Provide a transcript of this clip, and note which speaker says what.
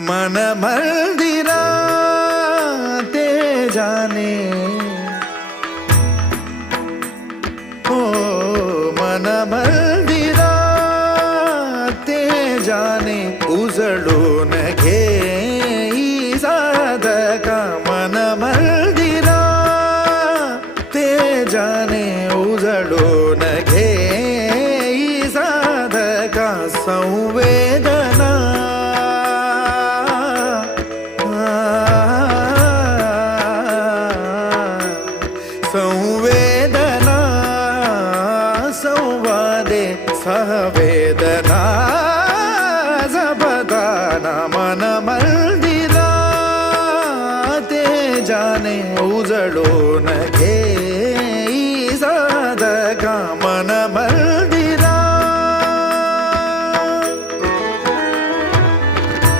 Speaker 1: मन मंदिरा ते जाने। ओ, मन मंदिरा ते जाणे उजळून घे साधका। मन मंदिरा ते जाणे उजळून घे साधका। संवेदना संवेदना संवादे संवेदना सपदा नामलिरा ते जाने उजडो न के साधकाम।